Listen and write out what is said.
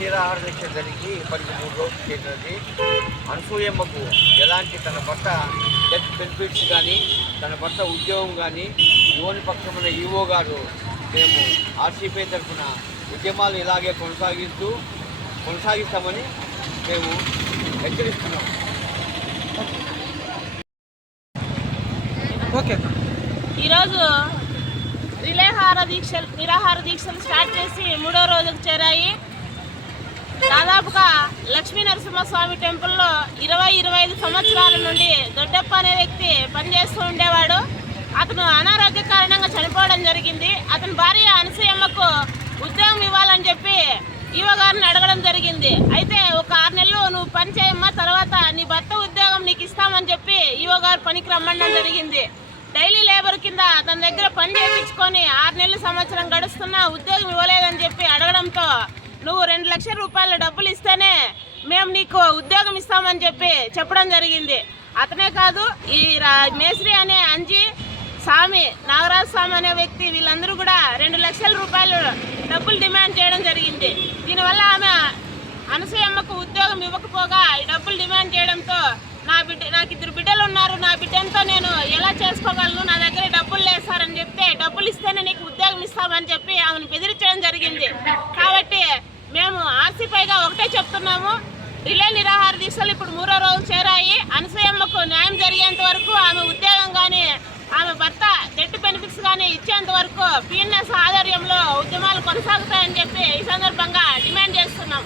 నిరాహార దీక్ష జరిగి ఇప్పటికి 3 రోజులు చేసినది. అనసూయమ్మకు ఎలాంటి తన భర్త డెత్ బెనిఫిట్స్ కానీ తన భర్త ఉద్యోగం కానీ యువని పక్షమైన ఈవో గారు మేము ఆర్సీపీ తరఫున ఉద్యమాలు ఇలాగే కొనసాగిస్తామని మేము హెచ్చరిస్తున్నాం. ఓకే, ఈరోజు నిరాహార దీక్షలు స్టార్ట్ చేసి 3వ రోజుకు చేరాయి. దాదాపుగా లక్ష్మీ నరసింహస్వామి టెంపుల్లో 20-25 సంవత్సరాల నుండి దొడ్డప్ప అనే వ్యక్తి పనిచేస్తూ ఉండేవాడు. అతను అనారోగ్య కారణంగా చనిపోవడం జరిగింది. అతని భార్య అనసూయమ్మకు ఉద్యోగం ఇవ్వాలని చెప్పి ఈవో గారిని అడగడం జరిగింది. అయితే ఒక 6 నెలలు నువ్వు పని చేయమ్మా, తర్వాత నీ భర్త ఉద్యోగం నీకు ఇస్తామని చెప్పి ఈవో గారు పనికి రమ్మడం జరిగింది. డైలీ లేబర్ కింద తన దగ్గర పని చేయించుకొని 6 నెలలు సంవత్సరం గడుస్తున్నా ఉద్యోగం ఇవ్వలేదని చెప్పి అడగడంతో నువ్వు 2 లక్షల రూపాయల డబ్బులు ఇస్తేనే మేము నీకు ఉద్యోగం ఇస్తామని చెప్పి చెప్పడం జరిగింది. అతనే కాదు, ఈ మేస్త్రి అనే అంజి స్వామి, నాగరాజు స్వామి అనే వ్యక్తి, వీళ్ళందరూ కూడా 2 లక్షల రూపాయలు డబ్బులు డిమాండ్ చేయడం జరిగింది. దీనివల్ల ఆమె అనసూయమ్మకు ఉద్యోగం ఇవ్వకపోగా ఈ డబ్బులు డిమాండ్ చేయడంతో నాకు 2 బిడ్డలు ఉన్నారు, నా బిడ్డలతో నేను ఎలా చేసుకోగలను, నా దగ్గర డబ్బులు లేసారని చెప్తే డబ్బులు ఇస్తేనే నీకు ఉద్యోగం ఇస్తామని చెప్పి ఆమెను బెదిరించడం జరిగింది. కాబట్టి మేము ఆర్సీపైగా ఒకటే చెప్తున్నాము, రిలే నిరాహార దీక్షలు ఇప్పుడు 3వ రోజు చేరాయి. అనసూయమ్మకు న్యాయం జరిగేంత వరకు, ఆమె ఉద్యోగం కానీ ఆమె భర్త డెత్ బెనిఫిట్స్ కానీ ఇచ్చేంత వరకు పిఎన్ఎస్ ఆధ్వర్యంలో ఉద్యమాలు కొనసాగుతాయని చెప్పి ఈ సందర్భంగా డిమాండ్ చేస్తున్నాం.